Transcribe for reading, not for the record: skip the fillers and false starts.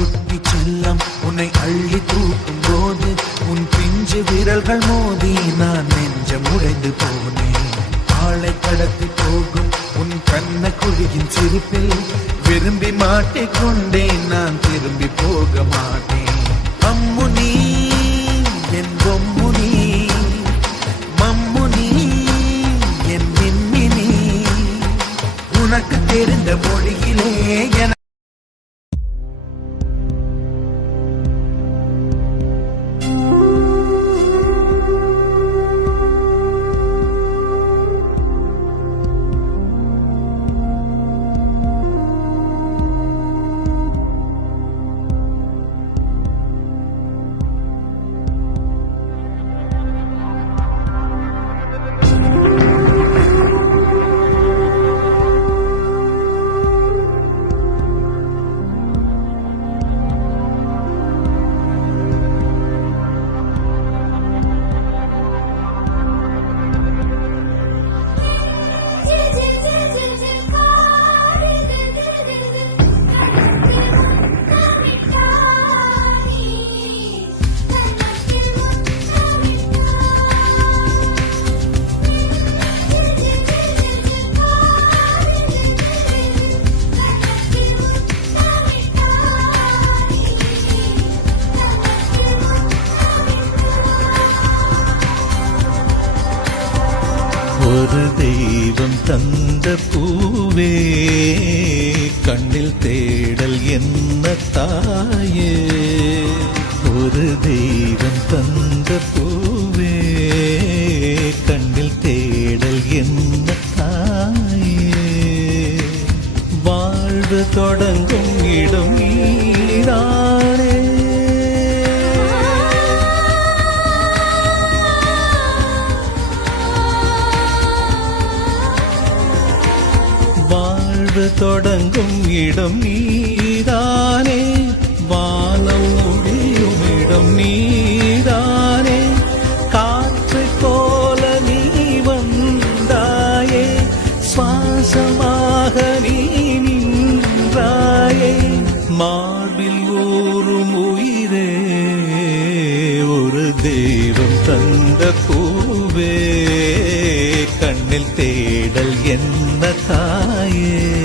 குட்டி செல்லம் உன்னை அள்ளி தூக்கும் போது உன் பிஞ்சு விரல்கள் மோதி நான் நெஞ்சம் உடைந்து போனேன். ஆளை கடத்தி போகும் உன் கண்ண குழியின் சிரிப்பில் விரும்பி மாட்டிக்கொண்டேன். நான் திரும்பி போக மாட்டேன். அம்முனி என் பொம்முனி, மம்முனி என் மின்மினி, உனக்கு தெரிந்த மொழியிலே என ஒரு தெய்வம் தந்த பூவே, கண்ணில் தேடல் என்ன தாயே. ஒரு தெய்வம் தந்த பூவே, கண்ணில் தேடல் என்ன தாயே. வாழ்வு தொடங்கும் இடம் நீதானே. வாழ்வு தொடங்கும் இடம் நீதானே. வானம் முடியும் இடம் நீதானே. காற்றை போல நீ வந்தாயே, சுவாசமாக நீ நின்றாயே. மார்பில் ஊறும் உயிரே, ஒரு தெய்வம் தந்த பூவே, கண்ணில் தேடல் என்ன தாயே.